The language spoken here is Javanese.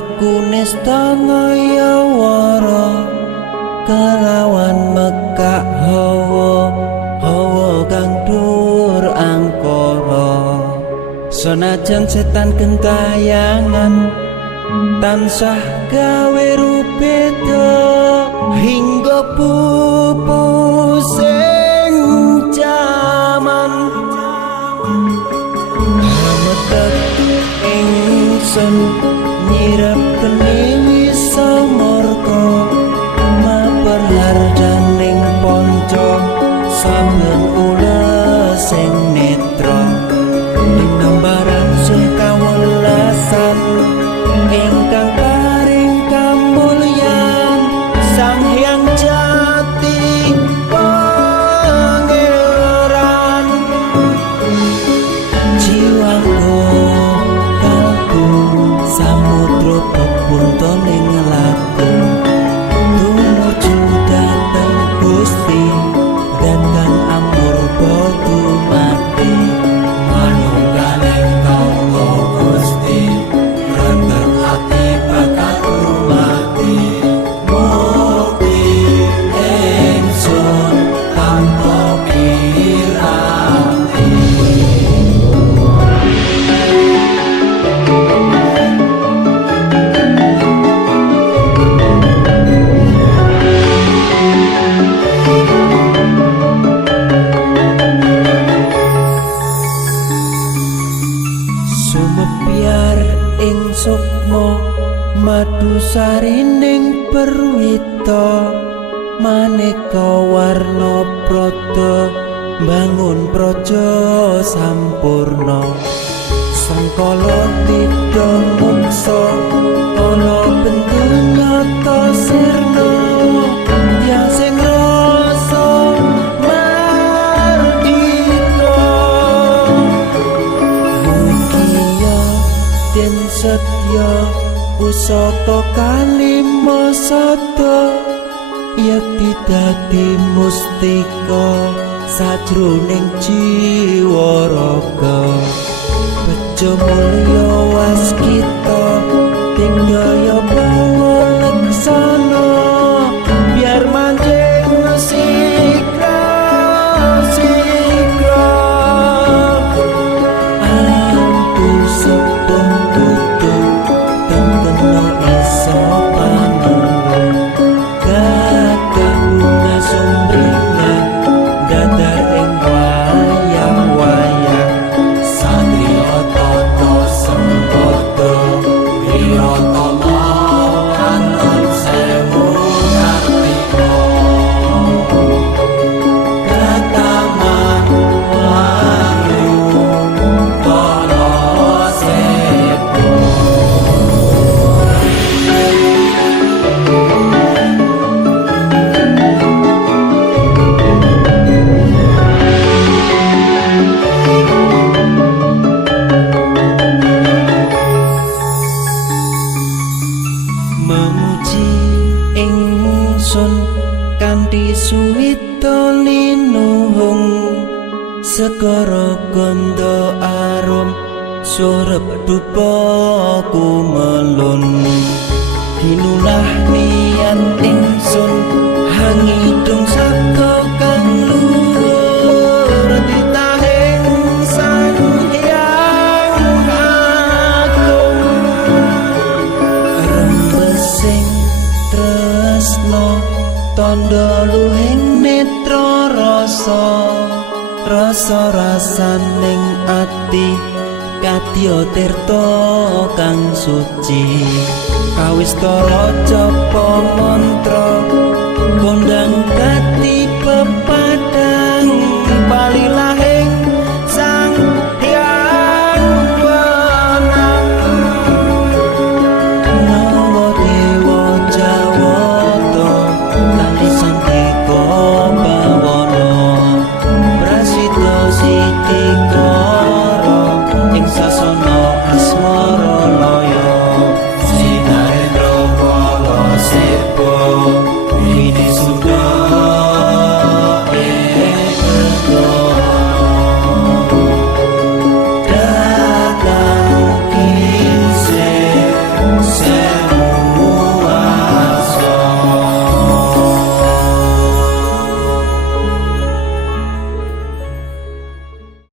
aku nesta ngayawara kelawan mekak hawa kang dur angkara senajan setan gentayangan tansah gawe rupeda hingga pupusing jaman hametet ingsun nyirap kene wisa marga maperhardaning ponco saben ula sing netra dinambaran sing kawelasan ingkang paring kamulyan Sang Hyang Jati Pangeran jiwaku kalbu samudra pepuntaning laku tumuju dhateng Gusti datang amur batu mati manunggaling tangga Gusti rendah hati bakal mati mukti ingsun tanpa piranti sumebyar ing sukma madu sarining perwita maneka warna prada bangun praja sampurna sangkala tidha muksa kala bentuk nyata sirna yang sing rasa mardika mugia den setya pusaka kalima sada yakti dadi mustika sajroning jiwa raga bejo mulya waskita tinggaya panglaksana biar manjing sikra aku sedang tutup tengkena iso panulung gagah bunga sumringah dadar ing wayang-wayang satria tata sempada wirata kanton sewu kartika kataman layu kala sepo memuji ingsun kanthi suwita linuhung segara ganda arum surep dupa kumelun ginulah niat ingsun hangidung saka kang luhur ditahing Sang Hyang Agung rembesing tresno tandha luhing netra rasa-rasaning ati kadya tirta kang suci kawis tara japa